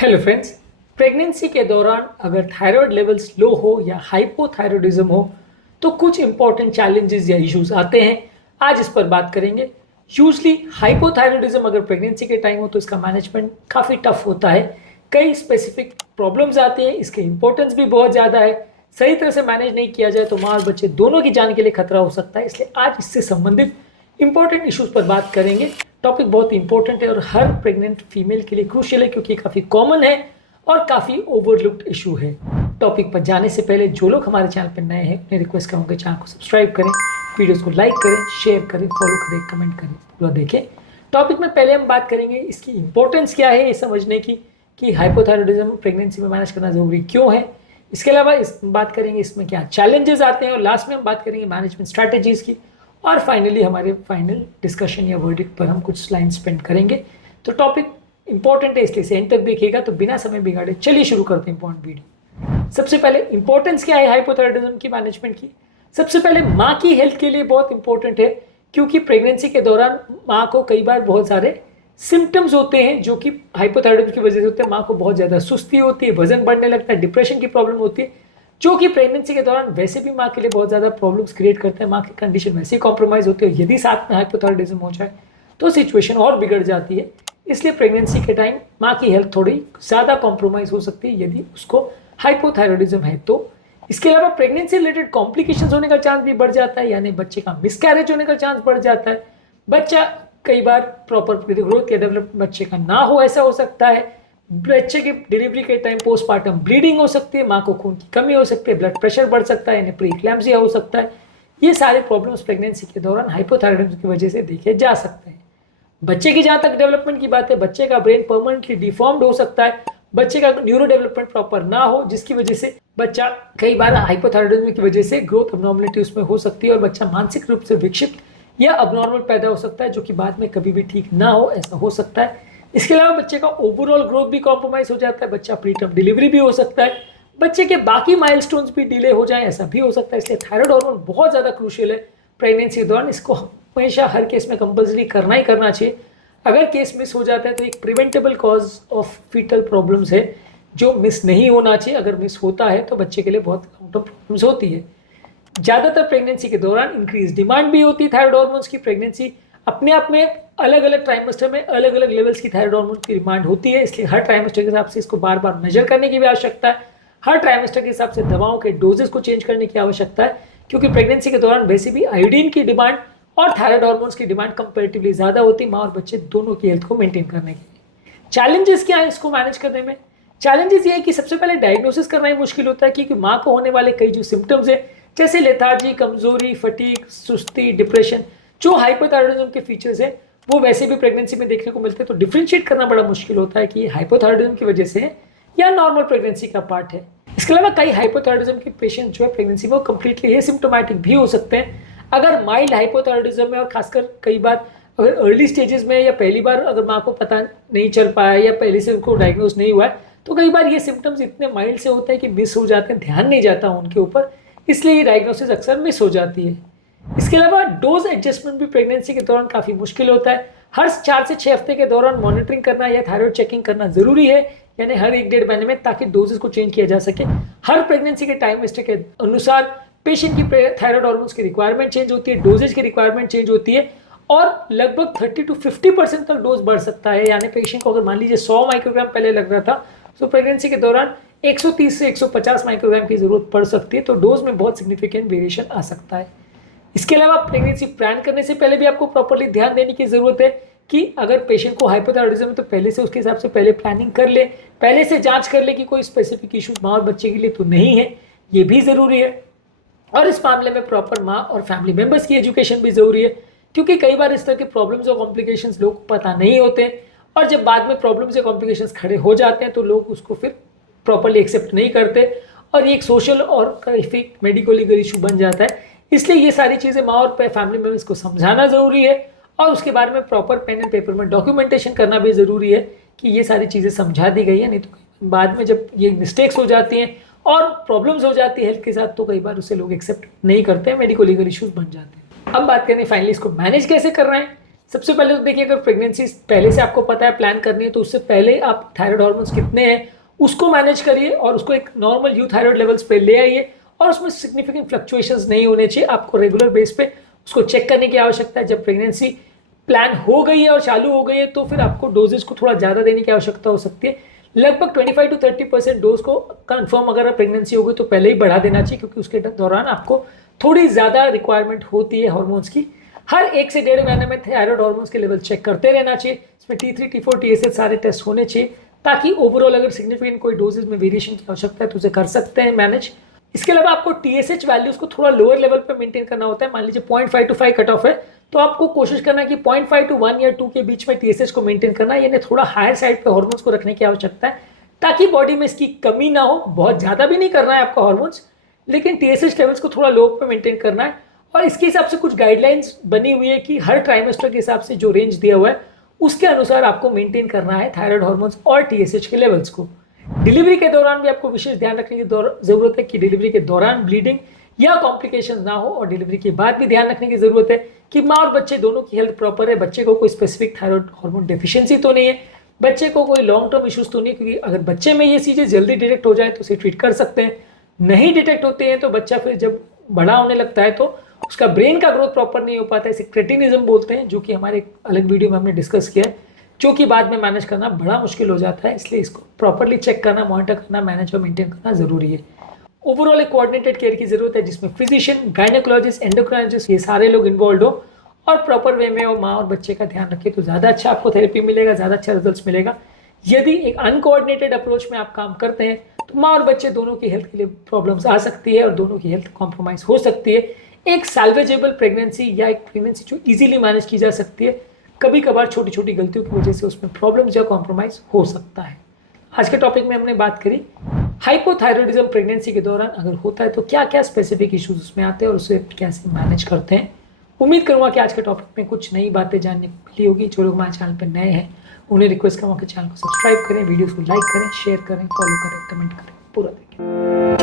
Hello friends. Pregnancy के दौरान अगर थायराइड लेवल्स लो हो या हाइपोथायरॉयडिज्म हो तो कुछ इंपॉर्टेंट चैलेंजेस या इश्यूज आते हैं। आज इस पर बात करेंगे। यूजली हाइपोथायरॉयडिज्म अगर प्रेगनेंसी के टाइम हो तो इसका मैनेजमेंट काफ़ी टफ होता है। कई स्पेसिफिक प्रॉब्लम्स आते हैं, इसके इंपॉर्टेंस भी बहुत ज़्यादा है। सही तरह से मैनेज नहीं किया जाए तो माँ और बच्चे दोनों की जान के लिए खतरा हो सकता है। इसलिए आज इससे संबंधित इंपॉर्टेंट इश्यूज पर बात करेंगे। टॉपिक बहुत इंपॉर्टेंट है और हर प्रेग्नेंट फीमेल के लिए क्रूशियल है क्योंकि काफ़ी कॉमन है और काफ़ी ओवरलुक्ड इशू है। टॉपिक पर जाने से पहले जो लोग हमारे चैनल पर नए हैं उन्हें रिक्वेस्ट करूँगा चैनल को सब्सक्राइब करें, वीडियोस को लाइक करें, शेयर करें, फॉलो करें, कमेंट करें, पूरा देखें। टॉपिक में पहले हम बात करेंगे इसकी इंपॉर्टेंस क्या है ये समझने की कि हाइपोथायरॉयडिज्म प्रेगनेंसी में मैनेज करना ज़रूरी क्यों है। इसके अलावा बात करेंगे इसमें क्या चैलेंजेस आते हैं और लास्ट में हम बात करेंगे मैनेजमेंट स्ट्रैटेजीज़ की। और फाइनली हमारे फाइनल डिस्कशन या वर्डिक्ट पर हम कुछ लाइन स्पेंड करेंगे। तो टॉपिक इंपॉर्टेंट है इसलिए एंड तक देखिएगा। तो बिना समय बिगाड़े चलिए शुरू करते हैं इंपॉर्टेंट वीडियो। सबसे पहले इंपॉर्टेंस क्या है हाइपोथायरॉयडिज्म की मैनेजमेंट की। सबसे पहले माँ की हेल्थ के लिए बहुत इंपॉर्टेंट है क्योंकि प्रेगनेंसी के दौरान माँ को कई बार बहुत सारे सिम्टम्स होते हैं जो कि हाइपोथायरॉयडिज्म की वजह से होते हैं। माँ को बहुत ज़्यादा सुस्ती होती है, वजन बढ़ने लगता है, डिप्रेशन की प्रॉब्लम होती है जो कि प्रेगनेंसी के दौरान वैसे भी माँ के लिए बहुत ज़्यादा प्रॉब्लम्स क्रिएट करते हैं। माँ की कंडीशन वैसे ही कॉम्प्रोमाइज़ होती है। यदि साथ में हाइपोथायरॉयडिज्म हो जाए तो सिचुएशन और बिगड़ जाती है। इसलिए प्रेगनेंसी के टाइम माँ की हेल्थ थोड़ी ज़्यादा कॉम्प्रोमाइज़ हो सकती है यदि उसको हाइपोथायरॉयडिज्म है तो। इसके अलावा प्रेगनेंसी रिलेटेड कॉम्प्लिकेशंस होने का चांस भी बढ़ जाता है, यानी बच्चे का मिसकैरेज होने का चांस बढ़ जाता है। बच्चा कई बार प्रॉपर ग्रोथ या डेवलप बच्चे का ना हो ऐसा हो सकता है। बच्चे की डिलीवरी के टाइम पोस्टमार्टम ब्लीडिंग हो सकती है, माँ को खून की कमी हो सकती है, ब्लड प्रेशर बढ़ सकता है, यानी प्री इक्लैम्सिया हो सकता है। ये सारे प्रॉब्लम्स प्रेगनेंसी के दौरान हाइपोथायरॉयडिज्म की वजह से देखे जा सकते हैं। बच्चे की जहाँ तक डेवलपमेंट की बात है, बच्चे का ब्रेन परमानेंटली डिफॉर्म्ड हो सकता है, बच्चे का न्यूरो डेवलपमेंट प्रॉपर ना हो जिसकी वजह से बच्चा कई बार हाइपोथायरॉयडिज्म की वजह से ग्रोथ अबनॉर्मलिटी उसमें हो सकती है और बच्चा मानसिक रूप से विक्षिप्त या अबनॉर्मल पैदा हो सकता है जो कि बाद में कभी भी ठीक ना हो, ऐसा हो सकता है। इसके अलावा बच्चे का ओवरऑल ग्रोथ भी कॉम्प्रोमाइज हो जाता है, बच्चा प्री टर्म डिलीवरी भी हो सकता है, बच्चे के बाकी माइलस्टोन्स भी डिले हो जाए, ऐसा भी हो सकता है। इसलिए थायराइड हार्मोन बहुत ज़्यादा क्रूशियल है प्रेगनेंसी के दौरान। इसको हमेशा हर केस में कंपल्सरी करना ही करना चाहिए। अगर केस मिस हो जाता है तो एक preventable cause of fetal problems है जो मिस नहीं होना चाहिए। अगर मिस होता है तो बच्चे के लिए बहुत लॉन्ग टर्म प्रॉब्लम्स होती है। ज़्यादातर प्रेगनेंसी के दौरान इंक्रीज डिमांड भी होती है थायराइड हार्मोन्स की। प्रेगनेंसी अपने आप में अलग अलग ट्राइमेस्टर में अलग अलग लेवल्स की थायराइड हार्मोन की डिमांड होती है, इसलिए हर ट्राइमेस्टर के हिसाब से इसको बार बार मेजर करने की भी आवश्यकता है। हर ट्राइमेस्टर के हिसाब से दवाओं के डोजेस को चेंज करने की आवश्यकता है क्योंकि प्रेगनेंसी के दौरान वैसे भी आयोडीन की डिमांड और थायराइड हार्मोन्स की डिमांड कंपेरेटिवली ज़्यादा होती है माँ और बच्चे दोनों की हेल्थ को मेंटेन करने के लिए। चैलेंजेस क्या है इसको मैनेज करने में? चैलेंजेस ये है कि सबसे पहले डायग्नोसिस करना ही मुश्किल होता है क्योंकि माँ को होने वाले कई जो सिम्टम्स है जैसे लेथार्जी, कमजोरी, फटीग, सुस्ती, डिप्रेशन, जो हाइपोथायरॉयडिज्म के फीचर्स है वो वैसे भी प्रेगनेंसी में देखने को मिलते हैं। तो डिफ्रेंशिएट करना बड़ा मुश्किल होता है कि ये हाइपोथायरॉयडिज्म की वजह से है या नॉर्मल प्रेगनेंसी का पार्ट है। इसके अलावा कई हाइपोथायरॉयडिज्म के पेशेंट जो है प्रेगनेंसी में कंप्लीटली एसिम्प्टोमेटिक भी हो सकते हैं। अगर माइल्ड हाइपोथायरॉयडिज्म है और खासकर कई बार अगर अर्ली स्टेजेस में या पहली बार अगर माँ को पता नहीं चल पाया या पहले से उनको डायग्नोज नहीं हुआ है तो कई बार ये सिम्टम्स इतने माइल्ड से होते हैं कि मिस हो जाते हैं, ध्यान नहीं जाता उनके ऊपर, इसलिए ये डायग्नोसिस अक्सर मिस हो जाती है। इसके अलावा डोज एडजस्टमेंट भी प्रेगनेंसी के दौरान काफ़ी मुश्किल होता है। हर 4 से 6 हफ्ते के दौरान मॉनिटरिंग करना या थायराइड चेकिंग करना जरूरी है, यानी हर 1-1.5 महीने में, ताकि डोजेस को चेंज किया जा सके। हर प्रेगनेंसी के टाइम मिस्टेक के अनुसार पेशेंट की थायराइड हार्मोन्स की रिक्वायरमेंट चेंज होती है, डोजेज की रिक्वायरमेंट चेंज होती है और लगभग 30 to 50% तक डोज बढ़ सकता है। यानी पेशेंट को अगर मान लीजिए 100 माइक्रोग्राम पहले लग रहा था तो प्रेगनेंसी के दौरान 130 से 150 माइक्रोग्राम की जरूरत पड़ सकती है। तो डोज में बहुत सिग्निफिकेंट वेरिएशन आ सकता है। इसके अलावा प्रेगनेंसी प्लान करने से पहले भी आपको प्रॉपर्ली ध्यान देने की जरूरत है कि अगर पेशेंट को हाइपोथायरॉयडिज्म है तो पहले से उसके हिसाब से पहले प्लानिंग कर ले, पहले से जांच कर ले कि कोई स्पेसिफिक इशू माँ और बच्चे के लिए तो नहीं है, ये भी ज़रूरी है। और इस मामले में प्रॉपर माँ और फैमिली मेम्बर्स की एजुकेशन भी ज़रूरी है क्योंकि कई बार इस तरह के प्रॉब्लम्स और कॉम्प्लिकेशंस लोग को पता नहीं होते और जब बाद में प्रॉब्लम्स या कॉम्प्लिकेशंस खड़े हो जाते हैं तो लोग उसको फिर प्रॉपरली एक्सेप्ट नहीं करते और ये एक सोशल और काफी मेडिको लीगल इशू बन जाता है। इसलिए ये सारी चीज़ें माँ और फैमिली मेम्बर्स को समझाना ज़रूरी है और उसके बारे में प्रॉपर पेन एंड पेपर में डॉक्यूमेंटेशन करना भी ज़रूरी है कि ये सारी चीज़ें समझा दी गई है। नहीं तो बाद में जब ये मिस्टेक्स हो जाती हैं और प्रॉब्लम्स हो जाती है हेल्थ के साथ तो कई बार उसे लोग एक्सेप्ट नहीं करते हैं, मेडिको लीगल इशूज़ बन जाते हैं। अब बात करें फाइनली इसको मैनेज कैसे करना है। सबसे पहले तो देखिए, अगर प्रेगनेंसी पहले से आपको पता है प्लान करनी है, तो उससे पहले आप थायराइड हार्मोन्स कितने हैं उसको मैनेज करिए और उसको एक नॉर्मल यूथायराइड लेवल्स पे ले आइए और उसमें सिग्निफिकेंट फ्लक्चुएशंस नहीं होने चाहिए। आपको रेगुलर बेस पे उसको चेक करने की आवश्यकता है। जब प्रेगनेंसी प्लान हो गई है और चालू हो गई है तो फिर आपको डोजेज को थोड़ा ज़्यादा देने की आवश्यकता हो सकती है। लगभग 25 to 30% डोज को कंफर्म अगर प्रेगनेंसी हो गई तो पहले ही बढ़ा देना चाहिए, क्योंकि उसके दौरान आपको थोड़ी ज़्यादा रिक्वायरमेंट होती है हार्मोन्स की। हर 1 से 1.5 महीने में थायराइड हार्मोन्स के लेवल चेक करते रहना चाहिए। इसमें T3, T4, TSH सारे टेस्ट होने चाहिए, ताकि ओवरऑल अगर सिग्निफिकेंट कोई डोजेज में वेरिएशन की आवश्यकता है तो उसे कर सकते हैं मैनेज। इसके अलावा आपको TSH वैल्यूज को थोड़ा लोअर लेवल पे मेंटेन करना होता है। मान लीजिए 0.5 to 5 कट ऑफ है, तो आपको कोशिश करना है कि 0.5 to 1 या 2 के बीच में TSH को मेंटेन करना है, यानी थोड़ा हायर साइड पे हार्मोन्स को रखने की आवश्यकता है, ताकि बॉडी में इसकी कमी ना हो। बहुत ज़्यादा भी नहीं करना है आपको हार्मोन्स, लेकिन TSH लेवल्स को थोड़ा लो पे मेंटेन करना है। और इसके हिसाब से कुछ गाइडलाइंस बनी हुई है कि हर ट्राइमेस्टर के हिसाब से जो रेंज दिया हुआ है उसके अनुसार आपको मेंटेन करना है थायराइड हार्मोन्स और TSH के लेवल्स को। डिलीवरी के दौरान भी आपको विशेष ध्यान रखने की जरूरत है कि डिलीवरी के दौरान ब्लीडिंग या कॉम्प्लिकेशन ना हो, और डिलीवरी के बाद भी ध्यान रखने की जरूरत है कि माँ और बच्चे दोनों की हेल्थ प्रॉपर है, बच्चे को कोई स्पेसिफिक थायराइड हार्मोन डेफिशिएंसी तो नहीं है, बच्चे को कोई लॉन्ग टर्म इश्यूज तो नहीं, क्योंकि अगर बच्चे में ये चीज़ें जल्दी डिटेक्ट हो जाए तो उसे ट्रीट कर सकते हैं। नहीं डिटेक्ट होते हैं तो बच्चा फिर जब बड़ा होने लगता है तो उसका ब्रेन का ग्रोथ प्रॉपर नहीं हो पाता है, इसे क्रेटिनिज्म बोलते हैं, जो कि हमारे एक अलग वीडियो में हमने डिस्कस किया है, जो कि बाद में मैनेज करना बड़ा मुश्किल हो जाता है। इसलिए इसको प्रॉपरली चेक करना, मॉनिटर करना, मैनेज और मेंटेन करना जरूरी है। ओवरऑल एक कोऑर्डिनेटेड केयर की जरूरत है, जिसमें फिजिशियन, गायनेकोलॉजिस्ट, एंडोक्राइनोलॉजिस्ट, ये सारे लोग इन्वॉल्व हो और प्रॉपर वे में और माँ और बच्चे का ध्यान रखें तो ज़्यादा अच्छा आपको थेरेपी मिलेगा, ज़्यादा अच्छा रिजल्ट मिलेगा। यदि एक अनकोऑर्डिनेटेड अप्रोच में आप काम करते हैं तो माँ और बच्चे दोनों की हेल्थ के लिए प्रॉब्लम्स आ सकती है और दोनों की हेल्थ कॉम्प्रोमाइज हो सकती है। एक सैल्वेजेबल प्रेगनेंसी या एक प्रेगनेंसी जो इजीली मैनेज की जा सकती है, कभी कभार छोटी छोटी गलतियों की वजह से उसमें प्रॉब्लम्स या कॉम्प्रोमाइज हो सकता है। आज के टॉपिक में हमने बात करी हाइपोथायरॉयडिज्म प्रेगनेंसी के दौरान अगर होता है तो क्या क्या स्पेसिफिक इश्यूज उसमें आते हैं और उसे कैसे मैनेज करते हैं। उम्मीद करूंगा कि आज के टॉपिक में कुछ नई बातें जानने को मिली होगी। जो लोग हमारे चैनल पर नए हैं उन्हें रिक्वेस्ट करूँगा कि चैनल को सब्सक्राइब करें, वीडियोस को लाइक करें, शेयर करें, फॉलो करें, कमेंट करें, पूरा देखें।